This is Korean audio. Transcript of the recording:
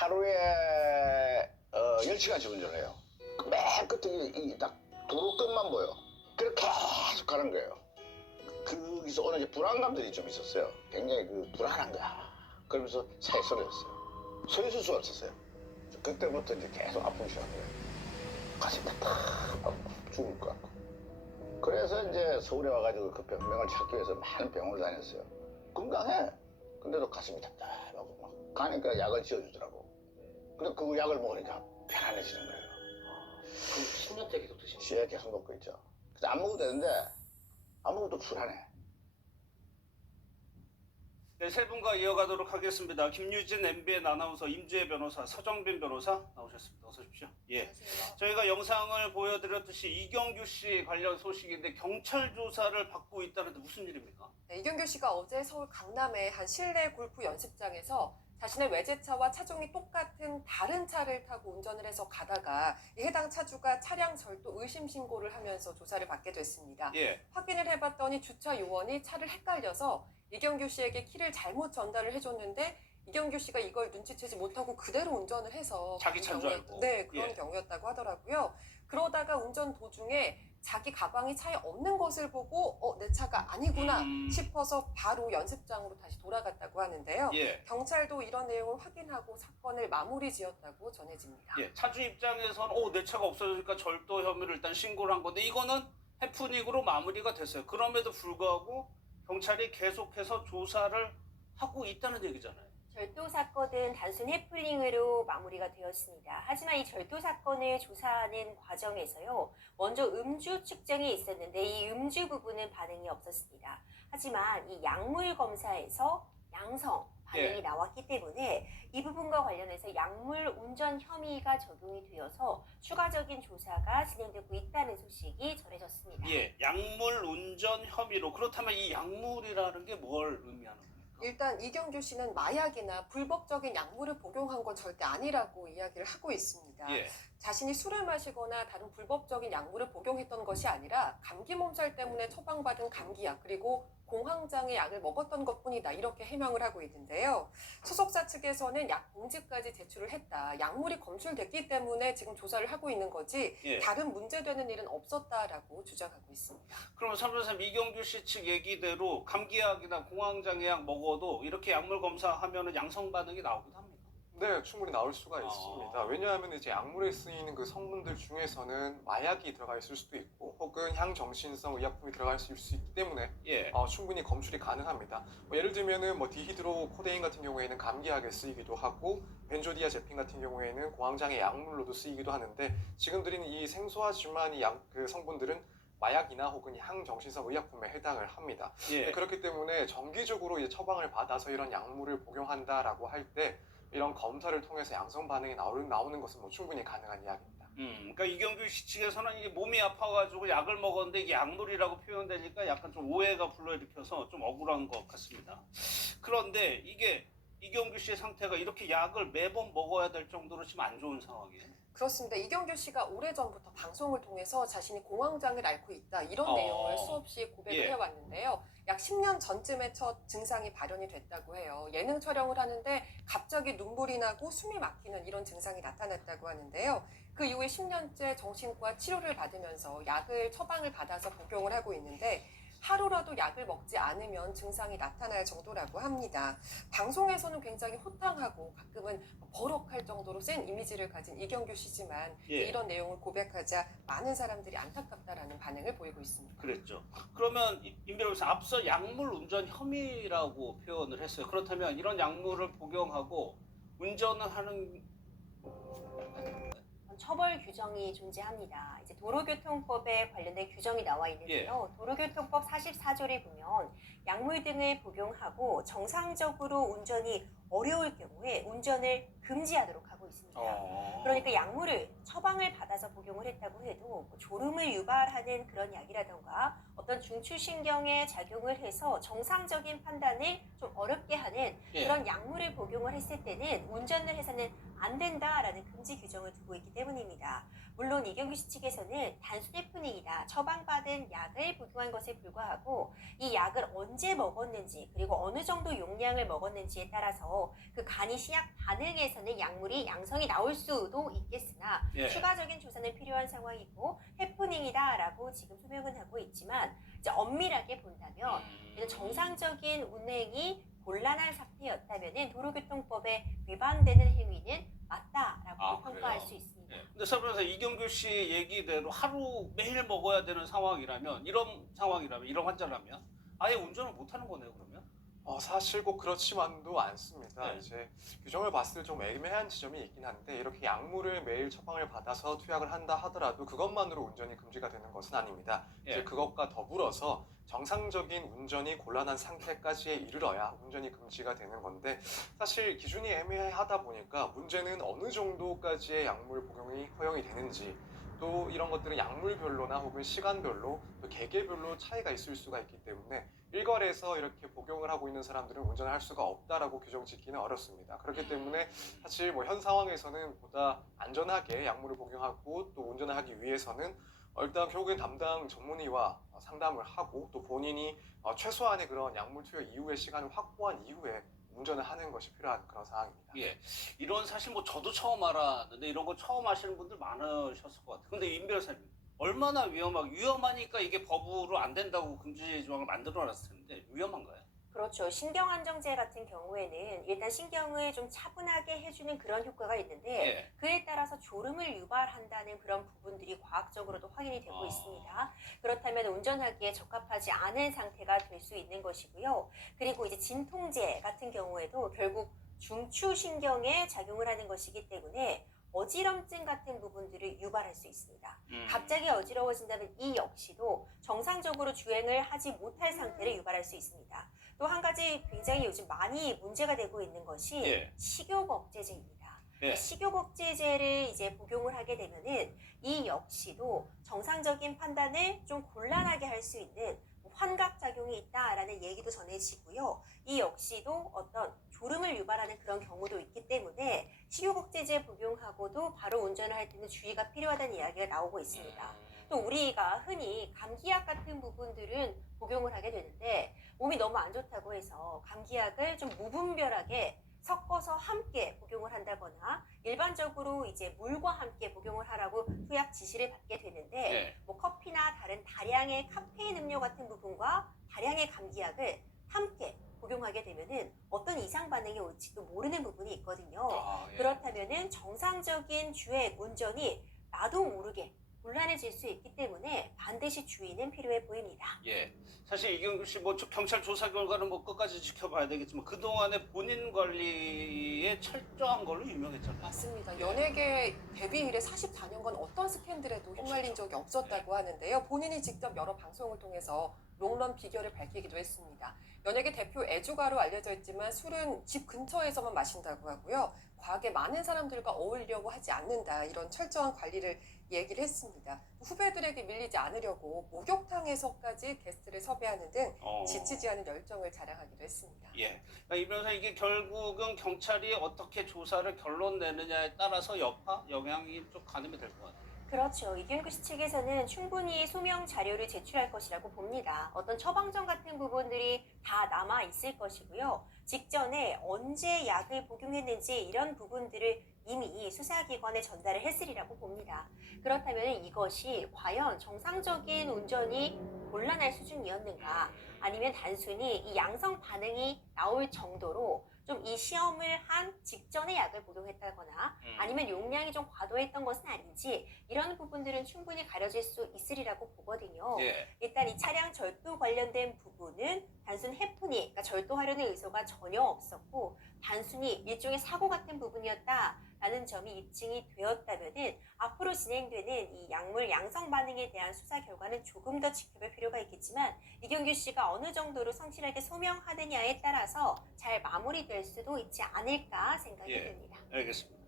하루에 어, 10시간씩 운전해요. 맨 끝에 이딱 도로 끝만 보여. 그렇게 계속 가는 거예요. 거기서 오는 이제 불안감들이 좀 있었어요. 굉장히 그 불안한 거야. 그러면서 차에 쓰러졌어요. 서 있을 수가 없었어요. 그때부터 이제 계속 아프기 시작해요. 가슴이 탁 죽을 것 같고. 그래서 이제 서울에 와가지고 그 병명을 찾기 위해서 많은 병원을 다녔어요. 건강해. 근데도 가슴이 답답하고 막 가니까 약을 지어주더라고. 근데 그 약을 먹으니까 편안해지는 거예요. 그럼 10년째 계속 드시는 거예요? 시에 계속 먹고 있죠. 그래서 안 먹어도 되는데 안 먹어도 불안해. 네, 세 분과 이어가도록 하겠습니다. 김유진 MBN 아나운서, 임주혜 변호사, 서정빈 변호사 나오셨습니다. 어서 오십시오. 예. 저희가 영상을 보여드렸듯이 이경규 씨 관련 소식인데 경찰 조사를 받고 있다는데 무슨 일입니까? 네, 이경규 씨가 어제 서울 강남의 한 실내 골프 연습장에서 자신의 외제차와 차종이 똑같은 다른 차를 타고 운전을 해서 가다가 이 해당 차주가 차량 절도 의심 신고를 하면서 조사를 받게 됐습니다. 예. 확인을 해봤더니 주차 요원이 차를 헷갈려서 이경규 씨에게 키를 잘못 전달을 해줬는데 이경규 씨가 이걸 눈치채지 못하고 그대로 운전을 해서 자기 차인 줄 알고. 네 그런 예. 경우였다고 하더라고요. 그러다가 운전 도중에 자기 가방이 차에 없는 것을 보고 어 내 차가 아니구나 음. 싶어서 바로 연습장으로 다시 돌아갔다고 하는데요. 예. 경찰도 이런 내용을 확인하고 사건을 마무리 지었다고 전해집니다. 예. 차주 입장에서는 오, 내 차가 없어지니까 절도 혐의를 일단 신고를 한 건데 이거는 해프닝으로 마무리가 됐어요. 그럼에도 불구하고 경찰이 계속해서 조사를 하고 있다는 얘기잖아요. 절도 사건은 단순 해플링으로 마무리가 되었습니다. 하지만 이 절도 사건을 조사하는 과정에서요, 먼저 음주 측정이 있었는데 이 음주 부분은 반응이 없었습니다. 하지만 이 약물 검사에서 양성 반응이 예. 나왔기 때문에 이 부분과 관련해서 약물 운전 혐의가 적용이 되어서 추가적인 조사가 진행되고 있다는 소식이 전해졌습니다. 예. 약물 운전 혐의로 그렇다면 이 약물이라는 게 뭘 의미하는? 일단 이경규 씨는 마약이나 불법적인 약물을 복용한 건 절대 아니라고 이야기를 하고 있습니다. 예. 자신이 술을 마시거나 다른 불법적인 약물을 복용했던 것이 아니라 감기 몸살 때문에 처방받은 감기약 그리고 공황장애 약을 먹었던 것뿐이다 이렇게 해명을 하고 있는데요. 소속사 측에서는 약 봉지까지 제출을 했다. 약물이 검출됐기 때문에 지금 조사를 하고 있는 거지 예. 다른 문제되는 일은 없었다라고 주장하고 있습니다. 그러면 삼선생 이경규 씨 측 얘기대로 감기약이나 공황장애 약 먹어도 이렇게 약물 검사하면은 양성 반응이 나오기도 합니다. 네, 충분히 나올 수가 아. 있습니다. 왜냐하면 이제 약물에 쓰이는 그 성분들 중에서는 마약이 들어가 있을 수도 있고, 혹은 향정신성 의약품이 들어가 있을 수 있기 때문에 예. 어, 충분히 검출이 가능합니다. 뭐 예를 들면은 뭐 디히드로 코데인 같은 경우에는 감기약에 쓰이기도 하고, 벤조디아제핀 같은 경우에는 공황장애 약물로도 쓰이기도 하는데, 지금 드린 이 생소하지만 이 약, 그 성분들은 마약이나 혹은 향정신성 의약품에 해당을 합니다. 예. 네, 그렇기 때문에 정기적으로 이제 처방을 받아서 이런 약물을 복용한다라고 할 때 이런 검사를 통해서 양성 반응이 나오는, 나오는 것은 뭐 충분히 가능한 이야기입니다. 음, 그러니까 이경규 씨 측에서는 이게 몸이 아파가지고 약을 먹었는데 이게 약물이라고 표현되니까 약간 좀 오해가 불러일으켜서 좀 억울한 것 같습니다. 그런데 이게 이경규 씨의 상태가 이렇게 약을 매번 먹어야 될 정도로 지금 안 좋은 상황이에요. 그렇습니다. 이경규 씨가 오래전부터 방송을 통해서 자신이 공황장애를 앓고 있다 이런 어. 내용을 수없이 고백을 예. 해왔는데요. 약 10년 전쯤에 첫 증상이 발현이 됐다고 해요. 예능 촬영을 하는데 갑자기 눈물이 나고 숨이 막히는 이런 증상이 나타났다고 하는데요. 그 이후에 10년째 정신과 치료를 받으면서 약을 처방을 받아서 복용을 하고 있는데 하루라도 약을 먹지 않으면 증상이 나타날 정도라고 합니다. 방송에서는 굉장히 호탕하고 가끔은 버럭할 정도로 센 이미지를 가진 이경규 씨지만 예. 이런 내용을 고백하자 많은 사람들이 안타깝다라는 반응을 보이고 있습니다. 그랬죠. 그러면 이- 임 변호사 앞서 약물 운전 혐의라고 표현을 했어요. 그렇다면 이런 약물을 복용하고 운전을 하는 처벌 규정이 존재합니다. 이제 도로교통법에 관련된 규정이 나와 있는데요. 도로교통법 44조를 보면 약물 등을 복용하고 정상적으로 운전이 어려울 경우에 운전을 금지하도록 하고 있습니다. 어. 그러니까 약물을 처방을 받아서 복용을 했다고 해도 뭐 졸음을 유발하는 그런 약이라던가 어떤 중추신경에 작용을 해서 정상적인 판단을 좀 어렵게 하는 예. 그런 약물을 복용을 했을 때는 운전을 해서는 안 된다라는 금지 규정을 두고 있기 때문입니다. 물론 이경규 씨 측에서는 단순 해프닝이다. 처방받은 약을 복용한 것에 불과하고 이 약을 언제 먹었는지 그리고 어느 정도 용량을 먹었는지에 따라서 그 간이 시약 반응에서는 약물이 양성이 나올 수도 있겠으나 예. 추가적인 조사는 필요한 상황이고 해프닝이다라고 지금 소명은 하고 있지만 엄밀하게 본다면 음. 정상적인 운행이 곤란한 상태였다면 도로교통법에 위반되는 행위는 맞다라고 아, 평가할 그래요? 수 있습니다. 예. 근데 서변호사 이경규 씨 얘기대로 하루 매일 먹어야 되는 상황이라면 이런 상황이라면 이런 환자라면 아예 운전을 못 하는 거네요 그러면 어, 사실 꼭 그렇지만도 않습니다. 네. 이제 규정을 봤을 때 좀 애매한 지점이 있긴 한데 이렇게 약물을 매일 처방을 받아서 투약을 한다 하더라도 그것만으로 운전이 금지가 되는 것은 아닙니다. 예. 이제 그것과 더불어서 정상적인 운전이 곤란한 상태까지에 이르러야 운전이 금지가 되는 건데 사실 기준이 애매하다 보니까 문제는 어느 정도까지의 약물 복용이 허용이 되는지 또 이런 것들은 약물별로나 혹은 시간별로 또 개개별로 차이가 있을 수가 있기 때문에 일괄해서 이렇게 복용을 하고 있는 사람들은 운전을 할 수가 없다라고 규정 짓기는 어렵습니다. 그렇기 때문에 사실 뭐 현 상황에서는 보다 안전하게 약물을 복용하고 또 운전을 하기 위해서는 어, 일단 결국엔 담당 전문의와 어, 상담을 하고 또 본인이 어, 최소한의 그런 약물 투여 이후의 시간을 확보한 이후에 운전을 하는 것이 필요한 그런 상황입니다. 예 이런 사실 뭐 저도 처음 알았는데 이런 거 처음 하시는 분들 많으셨을 것 같아요 근데 임 변호사님 얼마나 위험하고 위험하니까 이게 법으로 안 된다고 금지 조항을 만들어 놨을 텐데 위험한가요? 그렇죠. 신경 안정제 같은 경우에는 일단 신경을 좀 차분하게 해주는 그런 효과가 있는데 예. 그에 따라서 졸음을 유발한다는 그런 부분들이 과학적으로도 확인이 되고 아. 있습니다. 그렇다면 운전하기에 적합하지 않은 상태가 될 수 있는 것이고요. 그리고 이제 진통제 같은 경우에도 결국 중추신경에 작용을 하는 것이기 때문에 어지럼증 같은 부분들을 유발할 수 있습니다. 음. 갑자기 어지러워진다면 이 역시도 정상적으로 주행을 하지 못할 상태를 유발할 수 있습니다. 또 한 가지 굉장히 요즘 많이 문제가 되고 있는 것이 예. 식욕 억제제입니다. 예. 식욕 억제제를 이제 복용을 하게 되면은 이 역시도 정상적인 판단을 좀 곤란하게 할 수 있는 뭐 환각 작용이 있다라는 얘기도 전해지고요. 이 역시도 어떤 졸음을 유발하는 그런 경우도 때문에 식욕억제제 복용하고도 바로 운전을 할 때는 주의가 필요하다는 이야기가 나오고 있습니다. 또 우리가 흔히 감기약 같은 부분들은 복용을 하게 되는데 몸이 너무 안 좋다고 해서 감기약을 좀 무분별하게 섞어서 함께 복용을 한다거나 일반적으로 이제 물과 함께 복용을 하라고 투약 지시를 받게 되는데 예. 뭐 커피나 다른 다량의 카페인 음료 같은 부분과 다량의 감기약을 함께 복용하게 되면은 어떤 이상 반응이 올지도 모르는 부분이 있거든요. 그렇다면은 정상적인 주행 운전이 나도 모르게 곤란해질 수 있기 때문에 반드시 주의는 필요해 보입니다. 예. 사실 이경규 씨뭐 경찰 조사 결과는 뭐 끝까지 지켜봐야 되겠지만 그 동안에 본인 관리에 철저한 걸로 유명했잖아요. 맞습니다. 연예계 데뷔 이래 44년간 어떤 스캔들에도 휘말린 적이 없었다고 하는데요. 본인이 직접 여러 방송을 통해서 롱런 비결을 밝히기도 했습니다. 연예계 대표 애주가로 알려져 있지만 술은 집 근처에서만 마신다고 하고요. 과하게 많은 사람들과 어울리려고 하지 않는다. 이런 철저한 관리를 얘기를 했습니다. 후배들에게 밀리지 않으려고 목욕탕에서까지 게스트를 섭외하는 등 어. 지치지 않은 열정을 자랑하기도 했습니다. 예. 그러니까 이 변호사 이게 결국은 경찰이 어떻게 조사를 결론 내느냐에 따라서 여파 영향이 좀 가늠이 될 것 같아요. 그렇죠. 씨 측에서는 충분히 소명 자료를 제출할 것이라고 봅니다. 어떤 처방전 같은 부분들이 다 남아 있을 것이고요. 직전에 언제 약을 복용했는지 이런 부분들을 이미 수사기관에 전달을 했으리라고 봅니다. 그렇다면 이것이 과연 정상적인 운전이 곤란할 수준이었는가 아니면 단순히 이 양성 반응이 나올 정도로 좀 이 시험을 한 직전에 약을 복용했다거나 음. 아니면 용량이 좀 과도했던 것은 아닌지 이런 부분들은 충분히 가려질 수 있으리라고 보거든요. 예. 일단 이 차량 절도 관련된 부분은 단순 해프닝, 그러니까 절도하려는 의도가 전혀 없었고 단순히 일종의 사고 같은 부분이었다라는 점이 입증이 되었다면은 앞으로 진행되는 이 약물 양성 반응에 대한 수사 결과는 조금 더 지켜볼 필요가 있겠지만 이경규 씨가 어느 정도로 성실하게 소명하느냐에 따라서 잘 마무리될 수도 있지 않을까 생각이 예. 듭니다. 알겠습니다.